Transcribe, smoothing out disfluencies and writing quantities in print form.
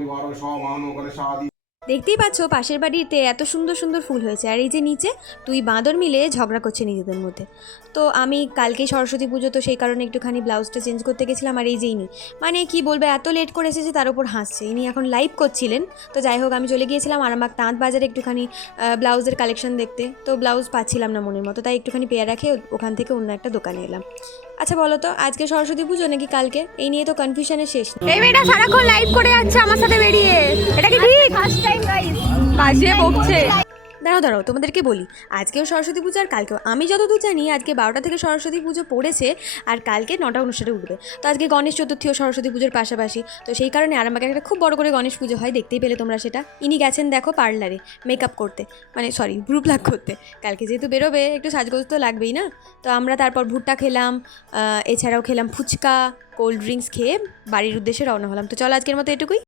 परिवार स्वामानो गणेशादि। দেখতেই পাচ্ছ পাশের বাড়িতে এত সুন্দর সুন্দর ফুল হয়েছে, আর এই যে নিচে দুই বাঁদর মিলে ঝগড়া করছে নিজেদের মধ্যে। তো আমি কালকেই সরস্বতী পুজো, তো সেই কারণে একটুখানি ব্লাউজটা চেঞ্জ করতে গেছিলাম। আর এই যে ইনি মানে কি বলবে, এত লেট করে এসেছে তার উপর হাসছে। ইনি এখন লাইভ করছিলেন। তো যাই হোক, আমি চলে গিয়েছিলাম আরামবাগ তাঁত বাজারে একটুখানি ব্লাউজের কালেকশন দেখতে। তো ব্লাউজ পাচ্ছিলাম না মনের মতো, তাই একটুখানি পেয়ে রাখে ওখান থেকে অন্য একটা দোকানে এলাম। আচ্ছা বলো তো, আজকে সরস্বতী পুজো নাকি কালকে? এই নিয়ে তো কনফিউশনের শেষ নেই। এই মেয়েটা সারাক্ষণ লাইভ করে যাচ্ছে আমার সাথে বেরিয়ে, এটা কি ঠিক? ফার্স্ট টাইম গাইস, বাজিয়ে বকছে। দাঁড়াও দাঁড়াও, তোমাদেরকে বলি, আজকেও সরস্বতী পুজো আর কালকেও। আমি যতদূর জানি আজকে 12টা থেকে সরস্বতী পুজো পড়েছে, আর কালকে 9টা অনুষ্ঠানে উঠবে। তো আজকে গণেশ চতুর্থী ও সরস্বতী পুজোর পাশাপাশি, তো সেই কারণে আরামবাগে একটা খুব বড় করে গণেশ পুজো হয়, দেখতেই পেলে তোমরা সেটা। ইনি গেছেন দেখো পার্লারে মেকআপ করতে, মানে সরি ব্রু প্লাগ করতে। কালকে যেহেতু বেরোবে একটু সাজগোজ তো লাগবেই না। তো আমরা তারপর ভুট্টা খেলাম, এছাড়াও খেলাম ফুচকা, কোল্ড ড্রিঙ্কস খেয়ে বাড়ির উদ্দেশ্যে রওনা হলাম। তো চলো আজকের মতো এটুকুই।